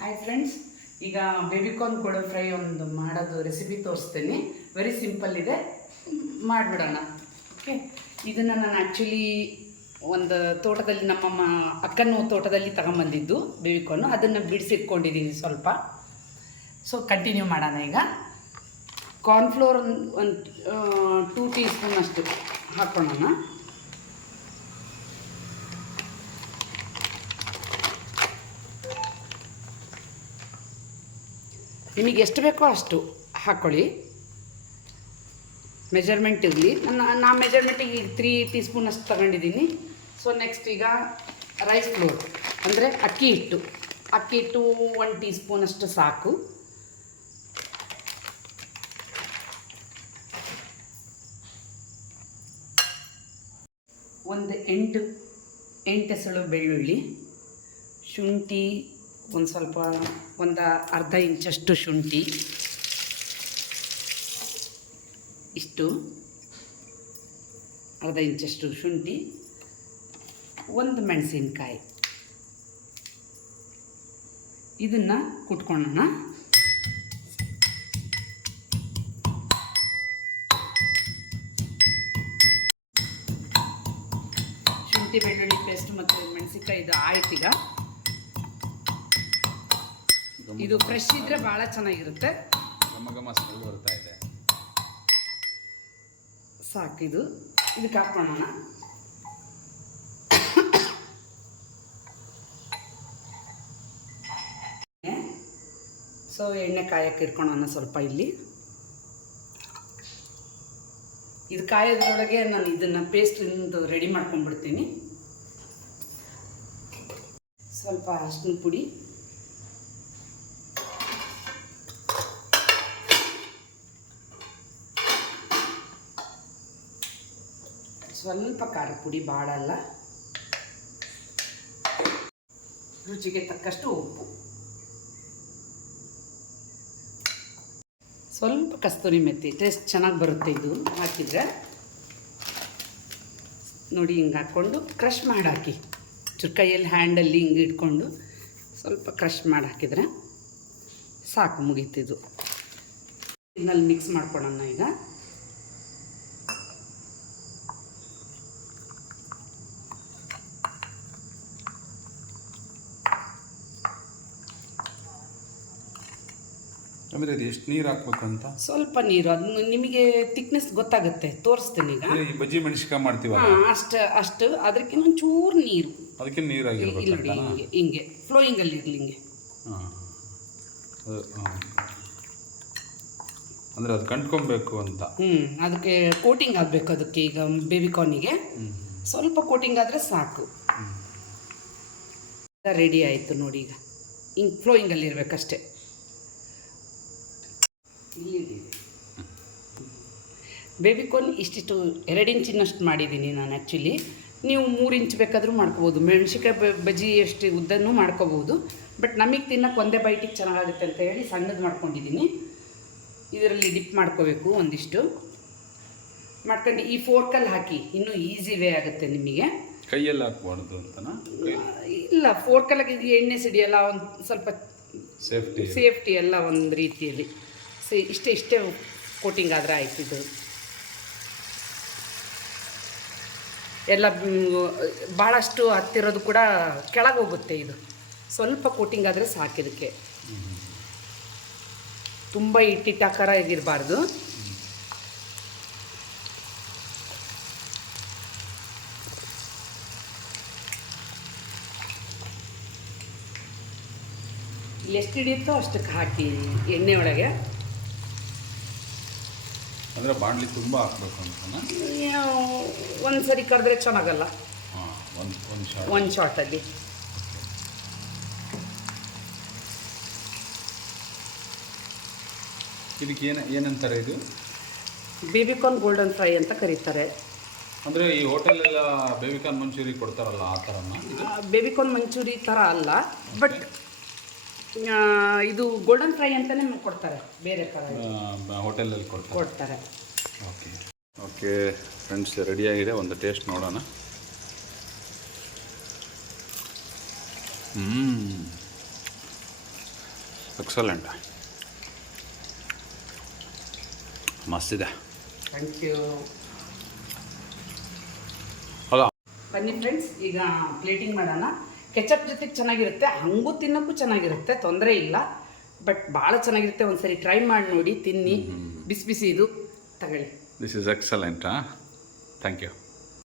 Hi friends ಈಗ baby corn ಕೊಡೋ fry ಒಂದು ಮಾಡೋದು ರೆಸಿಪಿ ತೋರಿಸ್ತೀನಿ. ವೆರಿ ಸಿಂಪಲ್ ಇದೆ. ಮಾಡಿಬಿಡೋಣ. ಓಕೆ ಇದನ್ನು ನಾನು ಆ್ಯಕ್ಚುಲಿ ಒಂದು ತೋಟದಲ್ಲಿ ನಮ್ಮ ಅಕ್ಕನ ತೋಟದಲ್ಲಿ ತಗೊಂಬಂದಿದ್ದು ಬೇಬಿಕಾರ್ನು ಅದನ್ನು ಬಿಡಿಸಿಟ್ಕೊಂಡಿದ್ದೀನಿ ಸ್ವಲ್ಪ. ಸೊ ಕಂಟಿನ್ಯೂ ಮಾಡೋಣ ಈಗ. ಕಾರ್ನ್ಫ್ಲೋರ್ ಒಂದು ಟೂ ಟೀ ಸ್ಪೂನ್ ಅಷ್ಟು ಹಾಕ್ಕೊಳ್ಳೋಣ ನಿಮಗೆ ಎಷ್ಟು ಬೇಕೋ ಅಷ್ಟು ಹಾಕ್ಕೊಳ್ಳಿ ಮೆಜರ್ಮೆಂಟ್ ಇರಲಿ. ನನ್ನ, ನಾ ಮೆಜರ್ಮೆಂಟಿಗೆ ಈಗ ತ್ರೀ ಟೀ ಸ್ಪೂನ್ ಅಷ್ಟು ತಗೊಂಡಿದ್ದೀನಿ. ಸೊ ನೆಕ್ಸ್ಟ್ ಈಗ ರೈಸ್ ಫ್ಲೋರ್ ಅಂದರೆ ಅಕ್ಕಿ ಹಿಟ್ಟು. ಅಕ್ಕಿ ಹಿಟ್ಟು ಒನ್ ಟೀ ಸ್ಪೂನ್ ಅಷ್ಟು ಸಾಕು. ಒಂದು ಎಂಟು ಎಂಟು ಎಸಳು ಬೆಳ್ಳುಳ್ಳಿ. ಶುಂಠಿ ಒಂದು ಸ್ವಲ್ಪ ಒಂದು ಅರ್ಧ ಇಂಚಷ್ಟು ಶುಂಠಿ. ಇಷ್ಟು. ಅರ್ಧ ಇಂಚಷ್ಟು ಶುಂಠಿ. ಒಂದು ಮೆಣಸಿನ್ಕಾಯಿ. ಇದನ್ನು ಕುಟ್ಕೊಳ್ಳೋಣ ಶುಂಠಿ, ಬೆಳ್ಳುಳ್ಳಿ ಪೇಸ್ಟ್ ಮತ್ತು ಮೆಣಸಿನ್ಕಾಯಿ ಇದು ಆಯ್ತು ಈಗ. ಇದು ಫ್ರೆಶ್ ಇದ್ರೆ ಭಾಳ ಚೆನ್ನಾಗಿರುತ್ತೆ. ಘಮ ಘಮ ಸ್ಮೆಲ್ ಬರ್ತಾ ಇದೆ. ಇದು. ಇದಕ್ಕೆ ಮಾಡೋಣ. ಸೊ ಎಣ್ಣೆ ಕಾಯಕ್ಕೆ ಇಟ್ಕೊಳೋಣ ಸ್ವಲ್ಪ ಇಲ್ಲಿ. ಇದು ಕಾಯೋದ್ರೊಳಗೆ ನಾನು ಇದನ್ನು ಪೇಸ್ಟ್ ರೆಡಿ ಮಾಡ್ಕೊಂಡ್ಬಿಡ್ತೀನಿ. ಸ್ವಲ್ಪ ಅರಶಿನ ಪುಡಿ. ಸ್ವಲ್ಪ ಖಾರದ ಪುಡಿ ಬಾಡಲ್ಲ ರುಚಿಗೆ ತಕ್ಕಷ್ಟು ಉಪ್ಪು. ಸ್ವಲ್ಪ ಕಸ್ತೂರಿ ಮೆತ್ತಿ ಟೇಸ್ಟ್ ಚೆನ್ನಾಗಿ ಬರುತ್ತೆ ಇದು. ಹಾಕಿದರೆ ನೋಡಿ ಹಿಂಗೆ ಹಾಕ್ಕೊಂಡು ಕ್ರಷ್ ಮಾಡಿ ಹಾಕಿ ಕೈಯಲ್ಲಿ ಹ್ಯಾಂಡಲ್ಲಿ ಹಿಂಗೆ ಇಟ್ಕೊಂಡು ಸ್ವಲ್ಪ ಕ್ರಷ್ ಮಾಡಿ ಹಾಕಿದರೆ ಸಾಕು ಮುಗೀತಿದು ಇದನ್ನಲ್ಲಿ ಮಿಕ್ಸ್ ಮಾಡ್ಕೊಳ್ಳೋಣ ಈಗ. ಆಮೇಲೆ ಇದು ಎಷ್ಟು ನೀರು ಹಾಕ್ಬೇಕು ಅಂತ ಸ್ವಲ್ಪ ನೀರು. ಅದು ನಿಮಗೆ ತಿಕ್ನೆಸ್ ಗೊತ್ತಾಗುತ್ತೆ. ತೋರಿಸ್ತೀನಿ ಈಗ. ಅಂದ್ರೆ ಈ ಬಜ್ಜಿ ಮೆಣಸಿನ್ಕಾಯಿ ಮಾಡ್ತೀವ ಹಾಂ ಅಷ್ಟು ಅಷ್ಟು. ಅದಕ್ಕಿಂತ ಒಂಚೂರು ನೀರು. ಅದಕ್ಕೆ ನೀರು ಇಲ್ಲಿ ಆಗಿರ್ಬೇಕು ನೋಡಿ ಹಿಂಗೆ ಹಿಂಗೆ. ಫ್ಲೋಯಿಂಗಲ್ಲಿ ಇರಲಿ ಹಿಂಗೆ. ಹಾಂ. ಅಂದರೆ ಅದು ಕಂಡ್ಕೊಬೇಕು ಅಂತ. ಹ್ಞೂ ಅದಕ್ಕೆ ಕೋಟಿಂಗ್ ಆಗಬೇಕು ಅದಕ್ಕೆ ಈಗ ಬೇಬಿಕಾರ್ನಿಗೆ ಹ್ಮ್. ಸ್ವಲ್ಪ ಕೋಟಿಂಗ್ ಆದ್ರೆ ಸಾಕು. ರೆಡಿ ಆಯ್ತು ನೋಡಿ ಈಗ. ಹಿಂಗೆ ಫ್ಲೋಯಿಂಗಲ್ಲಿ ಇರಬೇಕಷ್ಟೆ. ಇಲ್ಲಿ ಬೇಬಿಕೋನ್ ಇಷ್ಟಿಷ್ಟು ಎರಡು ಇಂಚಿನಷ್ಟು ಮಾಡಿದ್ದೀನಿ ನಾನು ಆ್ಯಕ್ಚುಲಿ ನೀವು ಮೂರು ಇಂಚ್ ಬೇಕಾದರೂ ಮಾಡ್ಕೋಬೋದು. ಮೆಣಸಿಕಾಯಿ ಬಜ್ಜಿ ಎಷ್ಟು ಉದ್ದನೂ ಮಾಡ್ಕೋಬೋದು. ಬಟ್ ನಮಗೆ ತಿನ್ನಕ್ಕೆ ಒಂದೇ ಬೈಟಿಗೆ ಚೆನ್ನಾಗುತ್ತೆ ಅಂತ ಹೇಳಿ ಸಣ್ಣದು ಮಾಡ್ಕೊಂಡಿದ್ದೀನಿ. ಇದರಲ್ಲಿ ಡಿಪ್ ಮಾಡ್ಕೋಬೇಕು ಒಂದಿಷ್ಟು. ಮಾಡ್ಕೊಂಡು ಈ ಫೋರ್ಕಲ್ಲಿ ಹಾಕಿ ಇನ್ನೂ ಈಸಿ ವೇ ಆಗುತ್ತೆ ನಿಮಗೆ. ಕೈಯಲ್ಲಿ ಹಾಕ್ಬಾರ್ದು ಅಂತನಾ? ಇಲ್ಲ ಫೋರ್ಕಲ್ಲಾಗಿ ಎಣ್ಣೆ ಸಿಡಿಯಲ್ಲ ಒಂದು ಸ್ವಲ್ಪ ಸೇಫ್ಟಿ ಸೇಫ್ಟಿ ಎಲ್ಲ ಒಂದು ರೀತಿಯಲ್ಲಿ. ಸಿ ಇಷ್ಟೇ ಇಷ್ಟೇ ಕೋಟಿಂಗ್ ಆದರೆ ಆಯ್ತು ಇದು. ಎಲ್ಲ ಭಾಳಷ್ಟು ಹತ್ತಿರೋದು ಕೂಡ ಕೆಳಗೆ ಹೋಗುತ್ತೆ ಇದು. ಸ್ವಲ್ಪ ಕೋಟಿಂಗ್ ಆದರೆ ಸಾಕಿದಕ್ಕೆ ತುಂಬ ಇಟ್ಟಿಟ್ಟಾಕಾರ ಇರಬಾರ್ದು ಎಷ್ಟು ಹಿಡಿಯುತ್ತೋ ಅಷ್ಟಕ್ಕೆ ಹಾಕಿ ಎಣ್ಣೆ ಒಳಗೆ ಅಂದರೆ ಬಾಣಲಿ ತುಂಬ ಹಾಕ್ಬೇಕು ಅಂತ ಒಂದು ಸರಿ ಕರೆದ್ರೆ ಚೆನ್ನಾಗಲ್ಲ. ಹಾಂ ಒಂದು ಒಂದು ಶಾಟ್ ಒಂದು ಶಾರ್ಟಲ್ಲಿ ಇದಕ್ಕೆ ಏನು ಏನಂತಾರೆ ಇದು? ಬೇಬಿಕಾರ್ನ್ ಗೋಲ್ಡನ್ ಫ್ರೈ ಅಂತ ಕರೀತಾರೆ. ಅಂದರೆ ಈ ಹೋಟೆಲೆಲ್ಲ ಬೇಬಿಕಾನ್ ಮಂಚೂರಿ ಕೊಡ್ತಾರಲ್ಲ ಆ ಥರನ ಬೇಬಿಕಾರ್ನ್ ಮಂಚೂರಿ ಥರ ಅಲ್ಲ. ಬಟ್ ಇದು ಗೋಲ್ಡನ್ ಫ್ರೈ ಅಂತಲೇ ಕೊಡ್ತಾರೆ ಬೇರೆ ಹೋಟೆಲಲ್ಲಿ ಕೊಡ್ತಾರೆ. ಕೊಡ್ತಾರೆ. ಓಕೆ. ಓಕೆ ಫ್ರೆಂಡ್ಸ್ ರೆಡಿಯಾಗಿದೆ ಒಂದು ಟೇಸ್ಟ್ ನೋಡೋಣ. ಹ್ಞೂ ಎಕ್ಸಲೆಂಟ್ ಮಸ್ತಿದೆ ಥ್ಯಾಂಕ್ ಯು ಹಲೋ ಬನ್ನಿ ಫ್ರೆಂಡ್ಸ್ ಈಗ ಪ್ಲೇಟಿಂಗ್ ಮಾಡೋಣ. ಕೆಚಪ್ ಜೊತೆಗೆ ಚೆನ್ನಾಗಿರುತ್ತೆ ಹಂಗೂ ತಿನ್ನೋಕ್ಕೂ ಚೆನ್ನಾಗಿರುತ್ತೆ ತೊಂದರೆ ಇಲ್ಲ. ಬಟ್ ಭಾಳ ಚೆನ್ನಾಗಿರುತ್ತೆ ಒಂದ್ಸರಿ ಟ್ರೈ ಮಾಡಿ ನೋಡಿ ತಿನ್ನಿ. ಬಿಸಿ ಬಿಸಿ ಇದು. ತಗೊಳ್ಳಿ. This is excellent thank you